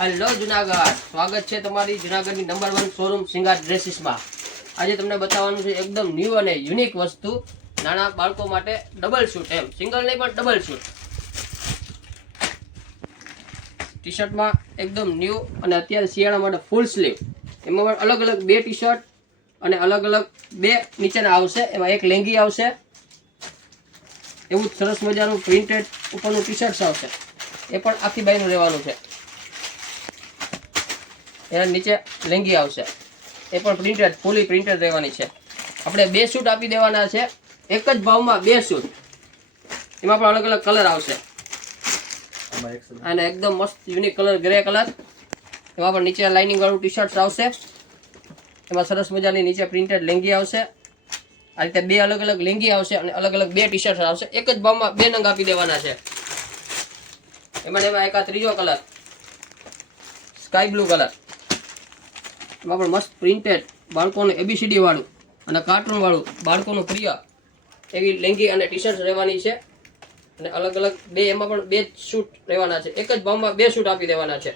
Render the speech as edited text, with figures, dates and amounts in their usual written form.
Hello Junagadh, સ્વાગત છે તમારી જુનાગઢની નંબર 1 શોરૂમ સિંગાર ડ્રેસીસમાં। આજે તમને બતાવવાનું છે એકદમ ન્યૂ અને યુનિક વસ્તુ, નાના બાળકો માટે ડબલ શૂટ, એમ સિંગલ નહીં પણ ડબલ શૂટ ટી શર્ટમાં એકદમ ન્યૂ અને અત્યારે શિયાળા માટે ફૂલ સ્લીવ, એમાં પણ અલગ અલગ બે ટી શર્ટ અને અલગ અલગ બે નીચેના આવશે, એમાં એક લેંગી આવશે, એવું સરસ મજાનું પ્રિન્ટેડ ઉપરનું ટી શર્ટ આવશે, એ પણ આખી બાઈનું રહેવાનું છે। એના નીચે લેંગી આવશે, એ પણ પ્રિન્ટેડ ફૂલી પ્રિન્ટેડ રહેવાની છે। આપણે બે શૂટ આપી દેવાના છે, એક જ ભાવમાં બે શૂટ, એમાં પણ અલગ અલગ કલર આવશે અને એકદમ મસ્ત યુનિક કલર ગ્રે કલર, એમાં પણ નીચે લાઇનિંગ વાળું ટી શર્ટ આવશે, એમાં સરસ મજાની નીચે પ્રિન્ટેડ લેંગી આવશે। આ રીતે બે અલગ અલગ લેંગી આવશે અને અલગ અલગ બે ટી શર્ટ આવશે, એક જ ભાવમાં બે નંગ આપી દેવાના છે। એમાં એક આ ત્રીજો કલર સ્કાય બ્લુ કલર, એમાં પણ મસ્ત પ્રિન્ટેડ બાળકોનું એબીસીડી વાળું અને કાર્ટૂન વાળું બાળકોનું પ્રિય એવી લેંગી અને ટી શર્ટ રહેવાની છે, અને અલગ અલગ બે એમાં પણ બે શૂટ રહેવાના છે, એક જ ભાવમાં બે શૂટ આપી દેવાના છે।